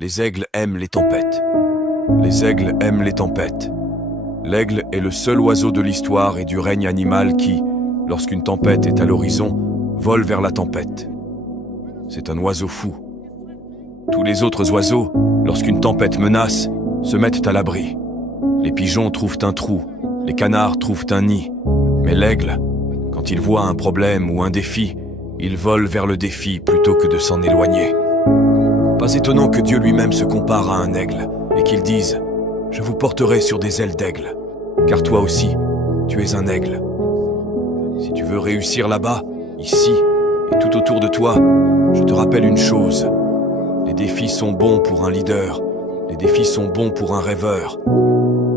Les aigles aiment les tempêtes. Les aigles aiment les tempêtes. L'aigle est le seul oiseau de l'histoire et du règne animal qui, lorsqu'une tempête est à l'horizon, vole vers la tempête. C'est un oiseau fou. Tous les autres oiseaux, lorsqu'une tempête menace, se mettent à l'abri. Les pigeons trouvent un trou, les canards trouvent un nid. Mais l'aigle, quand il voit un problème ou un défi, il vole vers le défi plutôt que de s'en éloigner. Pas étonnant que Dieu lui-même se compare à un aigle et qu'il dise « Je vous porterai sur des ailes d'aigle, car toi aussi, tu es un aigle. » Si tu veux réussir là-bas, ici et tout autour de toi, je te rappelle une chose. Les défis sont bons pour un leader, les défis sont bons pour un rêveur.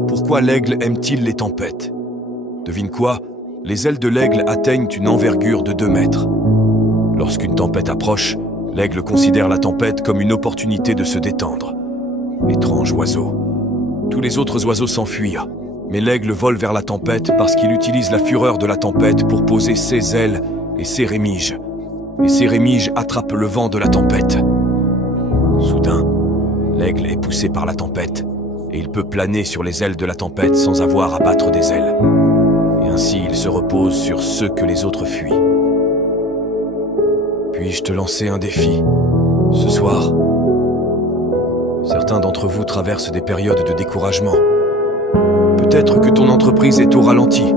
Pourquoi l'aigle aime-t-il les tempêtes? Devine quoi? Les ailes de l'aigle atteignent une envergure de 2 mètres. Lorsqu'une tempête approche, l'aigle considère la tempête comme une opportunité de se détendre. Étrange oiseau. Tous les autres oiseaux s'enfuient, mais l'aigle vole vers la tempête parce qu'il utilise la fureur de la tempête pour poser ses ailes et ses rémiges. Et ses rémiges attrapent le vent de la tempête. Soudain, l'aigle est poussé par la tempête et il peut planer sur les ailes de la tempête sans avoir à battre des ailes. Et ainsi, il se repose sur ceux que les autres fuient. Puis-je te lancer un défi, ce soir? Certains d'entre vous traversent des périodes de découragement. Peut-être que ton entreprise est au ralenti.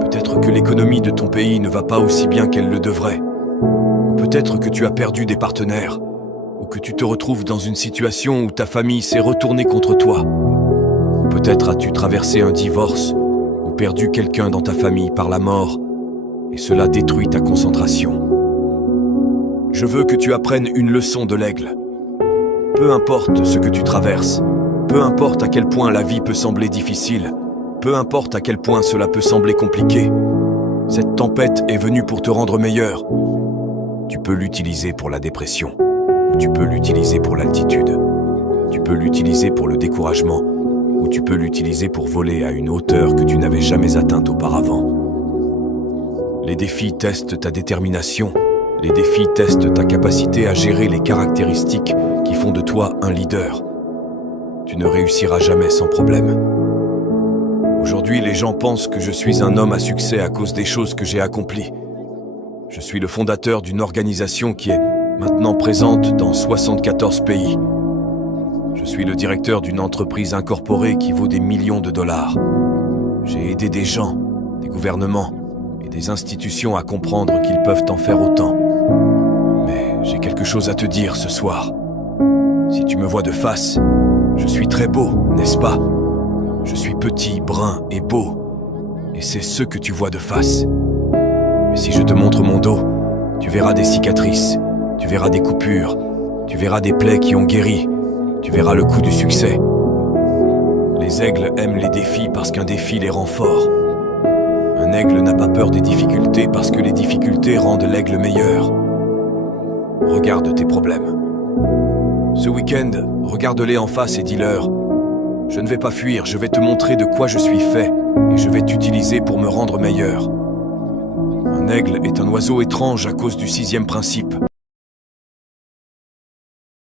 Peut-être que l'économie de ton pays ne va pas aussi bien qu'elle le devrait. Ou peut-être que tu as perdu des partenaires. Ou que tu te retrouves dans une situation où ta famille s'est retournée contre toi. Ou peut-être as-tu traversé un divorce ou perdu quelqu'un dans ta famille par la mort. Et cela détruit ta concentration. Je veux que tu apprennes une leçon de l'aigle. Peu importe ce que tu traverses, peu importe à quel point la vie peut sembler difficile, peu importe à quel point cela peut sembler compliqué, cette tempête est venue pour te rendre meilleur. Tu peux l'utiliser pour la dépression, ou tu peux l'utiliser pour l'altitude. Tu peux l'utiliser pour le découragement, ou tu peux l'utiliser pour voler à une hauteur que tu n'avais jamais atteinte auparavant. Les défis testent ta détermination. Les défis testent ta capacité à gérer les caractéristiques qui font de toi un leader. Tu ne réussiras jamais sans problème. Aujourd'hui, les gens pensent que je suis un homme à succès à cause des choses que j'ai accomplies. Je suis le fondateur d'une organisation qui est maintenant présente dans 74 pays. Je suis le directeur d'une entreprise incorporée qui vaut des millions de dollars. J'ai aidé des gens, des gouvernements et des institutions à comprendre qu'ils peuvent en faire autant. Mais j'ai quelque chose à te dire ce soir. Si tu me vois de face, je suis très beau, n'est-ce pas? Je suis petit, brun et beau. Et c'est ce que tu vois de face. Mais si je te montre mon dos, tu verras des cicatrices, tu verras des coupures, tu verras des plaies qui ont guéri, tu verras le coup du succès. Les aigles aiment les défis parce qu'un défi les rend forts. Un aigle n'a pas peur des difficultés parce que les difficultés rendent l'aigle meilleur. Regarde tes problèmes. Ce week-end, regarde-les en face et dis-leur « Je ne vais pas fuir, je vais te montrer de quoi je suis fait et je vais t'utiliser pour me rendre meilleur. » Un aigle est un oiseau étrange à cause du 6e principe.